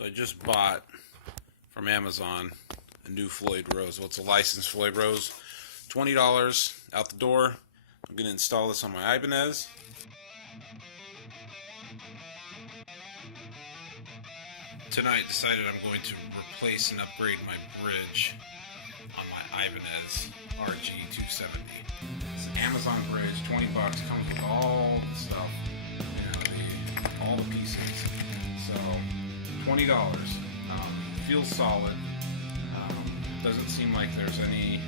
So I just bought from Amazon a new Floyd Rose. Well, it's a licensed Floyd Rose. $20 out the door. I'm going to install this on my Ibanez. Tonight decided I'm going to replace and upgrade my bridge on my Ibanez RG270. It's an Amazon bridge, 20 bucks, comes with all the stuff, all the pieces. So $20. Feels solid. Doesn't seem like there's any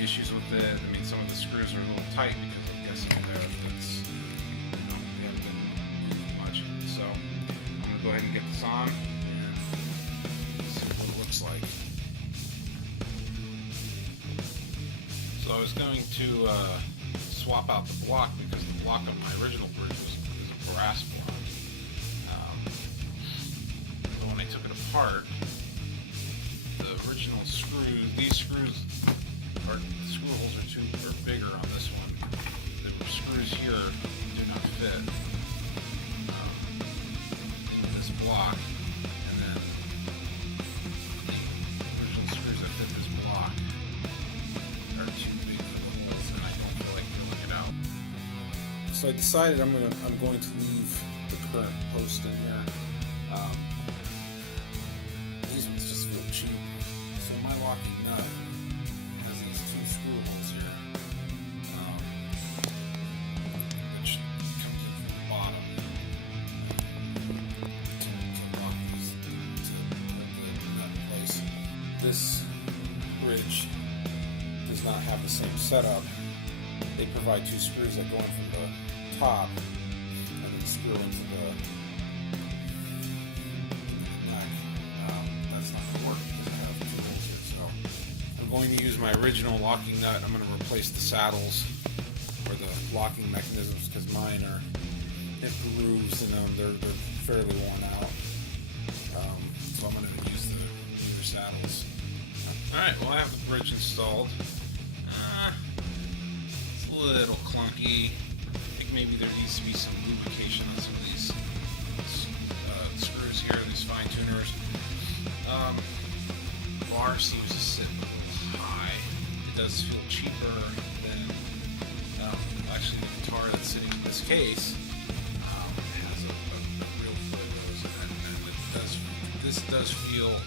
issues with it. I mean, some of the screws are a little tight because I'm guessing that's they haven't been used much. So I'm gonna go ahead and get this on and see what it looks like. So I was going to swap out the block because the block on my original bridge is a brass block. But when I took it apart, the original screws, these screws are, the screw holes are bigger on this one. The screws here do not fit into this block, and then the original screws that fit this block are too big for the holes, and I don't feel like drilling it out. So I decided I'm going to leave the current post in here. These ones just feel cheap. So my locking nut has these two screw holes here, which comes in from the bottom to lock these to put the nut in place. This bridge does not have the same setup. They provide two screws that go in from the top and then screw into the neck. That's not going to work because I have two holes here. So I'm going to use my original locking nut. I'm going to replace the saddles or the locking mechanisms because mine are hit grooves in them. They're fairly worn out. So I'm going to use the newer saddles. Alright, well I have the bridge installed. It's a little clunky. I think maybe there needs to be some lubrication on some of these screws here, these fine tuners. Bar seems to sit a little high. It does feel cheaper than actually the guitar that's sitting in this case has a real Floyd Rose, and this does feel like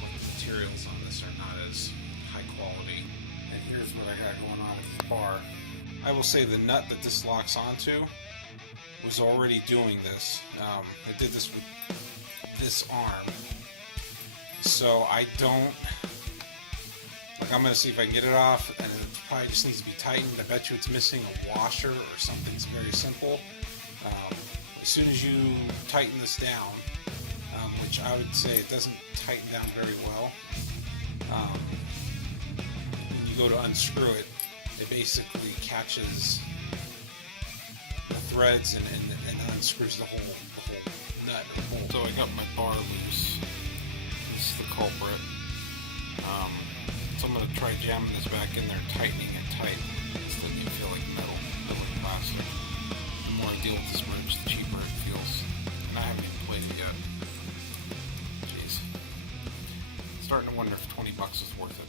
the materials on this are not as high quality. And here's what I got going on with the bar. I will say the nut that this locks onto was already doing this. I did this with this arm. So I don't, I'm going to see if I can get it off, and it probably just needs to be tightened. I bet you it's missing a washer or something very simple. As soon as you tighten this down, which I would say it doesn't tighten down very well, when you go to unscrew it, it basically catches the threads and unscrews the whole nut or hole. So I got my bar loose. This is the culprit. So I'm going to try jamming this back in there, tightening it tight. It's making it feel like metal and plastic. The more I deal with this bridge, the cheaper it feels. And I haven't even played it yet. Jeez. Starting to wonder if 20 bucks is worth it.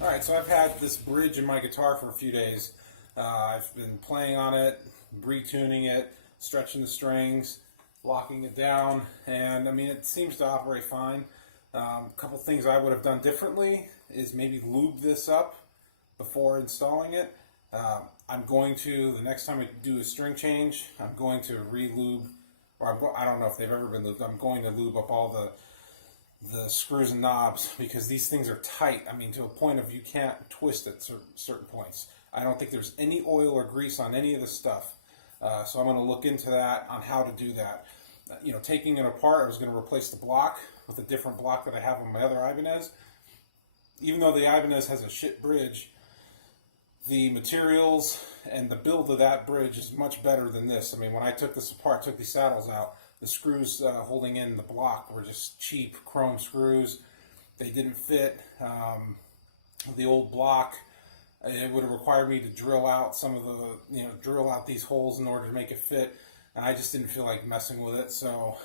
Alright, so I've had this bridge in my guitar for a few days. I've been playing on it, retuning it, stretching the strings, locking it down, and I mean it seems to operate fine. A couple things I would have done differently is maybe lube this up before installing it. I'm going to, the next time I do a string change, I'm going to re-lube, or I don't know if they've ever been lubed. I'm going to lube up all the screws and knobs because these things are tight. I mean, to a point of you can't twist at certain points. I don't think there's any oil or grease on any of the stuff. So I'm going to look into that on how to do that. Taking it apart, I was going to replace the block with a different block that I have on my other Ibanez. Even though the Ibanez has a shit bridge, the materials and the build of that bridge is much better than this. I mean, when I took this apart, took these saddles out, the screws holding in the block were just cheap chrome screws. They didn't fit. The old block, it would have required me to drill out some of the, drill out these holes in order to make it fit. and I just didn't feel like messing with it. So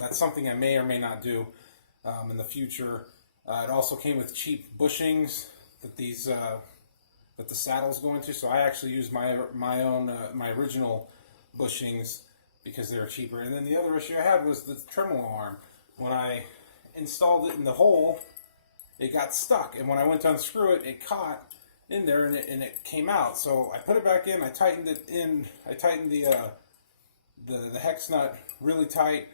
that's something I may or may not do in the future. It also came with cheap bushings that that the saddles go into. So I actually used my own my original bushings because they were cheaper. And then the other issue I had was the tremolo arm. When I installed it in the hole, it got stuck, and when I went to unscrew it, it caught in there and it came out. So I put it back in. I tightened it in. I tightened the hex nut really tight,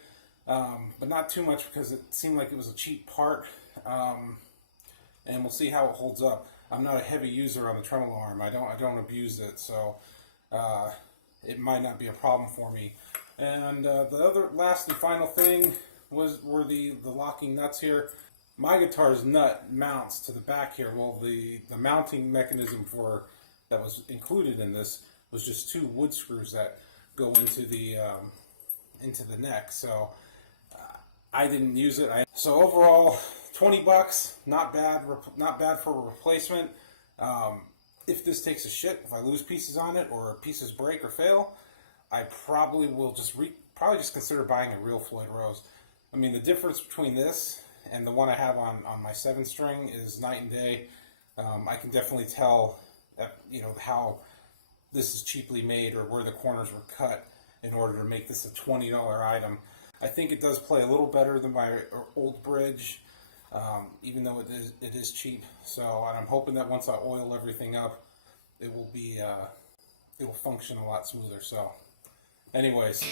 but not too much because it seemed like it was a cheap part. And we'll see how it holds up. I'm not a heavy user on the tremolo arm. I don't abuse it, so it might not be a problem for me. And the other last and final thing were the locking nuts here. My guitar's nut mounts to the back here. Well, the mounting mechanism that was included in this was just 2 wood screws that go into the neck. So I didn't use it. So overall, $20, not bad. Not bad for a replacement. If this takes a shit, if I lose pieces on it or pieces break or fail, I probably will just consider buying a real Floyd Rose. I mean, the difference between this and the one I have on my 7-string is night and day. I can definitely tell that, how this is cheaply made or where the corners were cut in order to make this a $20 item. I think it does play a little better than my old bridge, even though it is cheap. So, and I'm hoping that once I oil everything up, it will function a lot smoother. So, anyways.